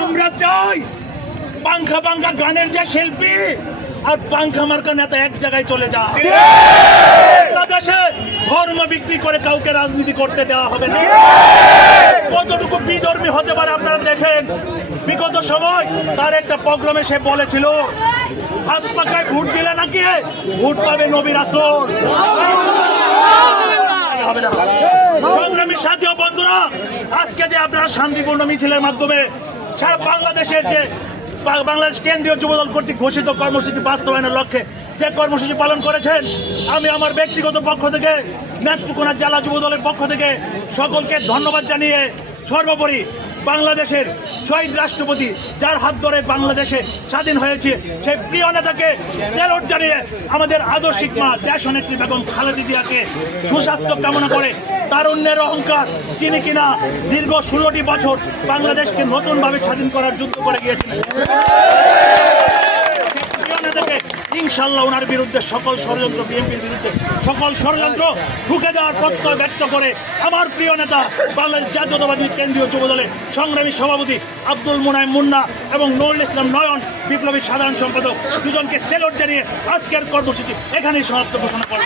আমরা চাই পাংখা পাংখা গানের যে শিল্পী আর পাংখা মার্কা নেতা এক জায়গায় চলে যায়। বাংলাদেশে ধর্ম বিক্রি করে কাউকে রাজনীতি করতে দেওয়া হবে না। কতটুকু বিধর্মী হতে পারে আপনারা দেখেন। বিগত সময় তার একটা প্রোগ্রামে সে বলেছিল, হাত পাকায় ভোট দিলে নাকি ভোট পাবে নবী রাসূল। সংগ্রামী সাথী ও বন্ধুরা, আজকে যে আপনারা শান্তিপূর্ণ মিছিলের মাধ্যমে সারা বাংলাদেশের যে বাংলাদেশ কেন্দ্রীয় যুবদল কর্তৃক ঘোষিত কর্মসূচি বাস্তবায়নের লক্ষ্যে যে কর্মসূচি পালন করেছেন, আমি আমার ব্যক্তিগত পক্ষ থেকে, নেত্রকোনা জেলা যুবদলের পক্ষ থেকে সকলকে ধন্যবাদ জানিয়ে সর্বোপরি বাংলাদেশের শহীদ রাষ্ট্রপতি যার হাত ধরে বাংলাদেশে স্বাধীন হয়েছে সেই প্রিয় নেতাকে স্যালুট জানিয়ে আমাদের আদর্শিক মা দেশনেত্রী বেগম খালেদা জিয়াকে সুস্বাস্থ্য কামনা করে তারুণ্যের অহংকার যিনি কিনা দীর্ঘ 16টি বছর বাংলাদেশকে নতুনভাবে স্বাধীন করার যুদ্ধ করে গিয়েছিলেন, প্রিয় নেতাকে ইনশাআল্লাহ ওনার বিরুদ্ধে সকল ষড়যন্ত্র, বিএনপির বিরুদ্ধে সকল ষড়যন্ত্র ঢুকে দেওয়ার প্রত্যয় ব্যক্ত করে আমার প্রিয় নেতা বাংলাদেশ জাতীয়তাবাদী কেন্দ্রীয় যুবদলের সংগ্রামী সভাপতি আব্দুল মুনাইম মুন্না এবং নুরুল ইসলাম নয়ন বিপ্লবী সাধারণ সম্পাদক দুজনকে স্যালুট জানিয়ে আজকের কর্মসূচি এখানেই সমাপ্ত ঘোষণা করা।